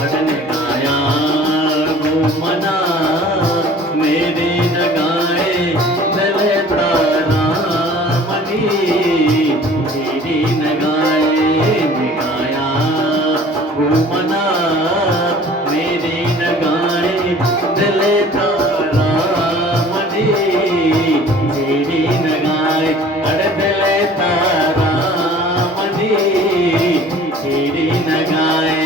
अड़ने गाया घूमना मेरी न गाए दिल तारा मनी मेरी न गाया घूमना मेरी न गाए दिल तारा मनी मेरी न गाए अड़ दिल तारा मनी मेरी न गाए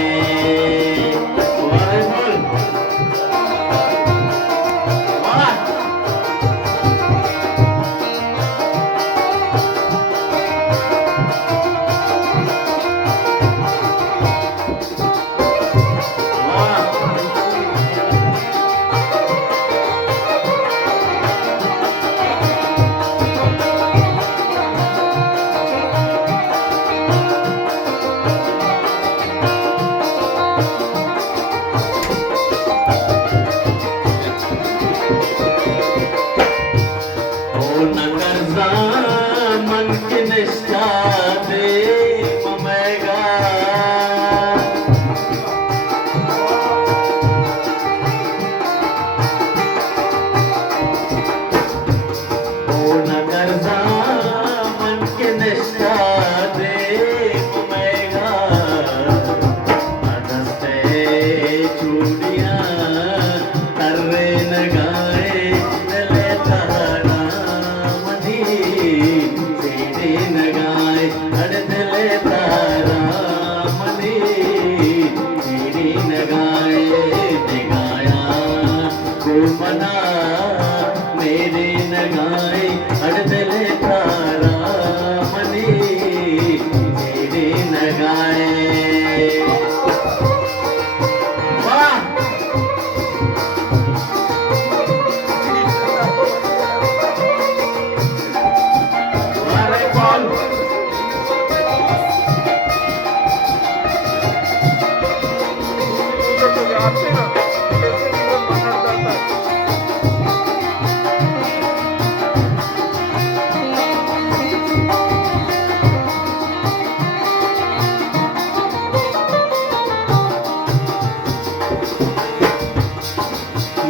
मन की निष्ठा दे ममेगा ओ नगर मन की निष्ठा दे ममेगा अदस्ते चूड़ियां कर्रे न गाए दिले तारा मनी तेरी न गाए अड़ दिले तारा मनी तेरी न गाए गाया घूमना मेरी न गाए अड़ दिले तारा मनी तेरी न गाए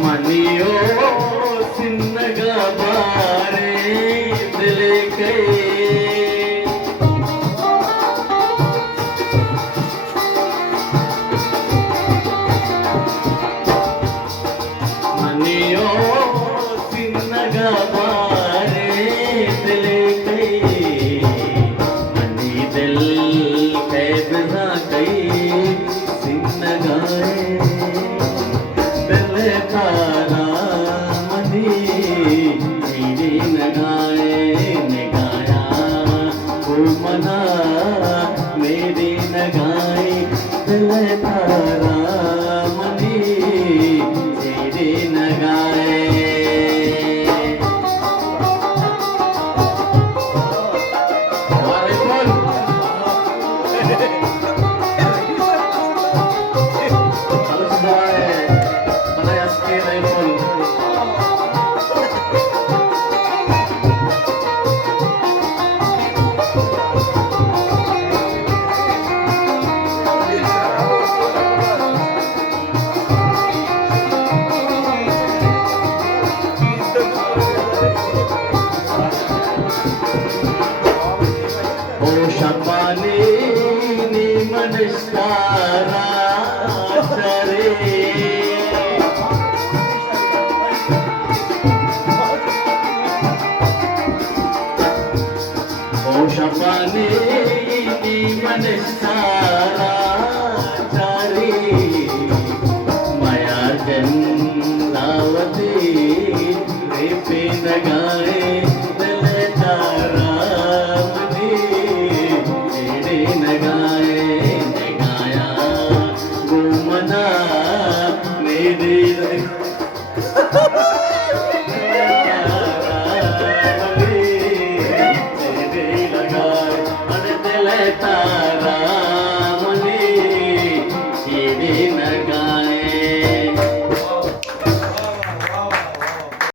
मनियो सिन्नगा बारे दिल के मनियो सिन्नगा बारे दिल के मनी दिल कैद ना कई सिन्नगाए दिल तारा मनी मेरी न गाया घूमना मेरी न गाए दिल तारा मनी मेरी न गाए शपाने मनस्कारा चरे ओ शपाने मनस्कारा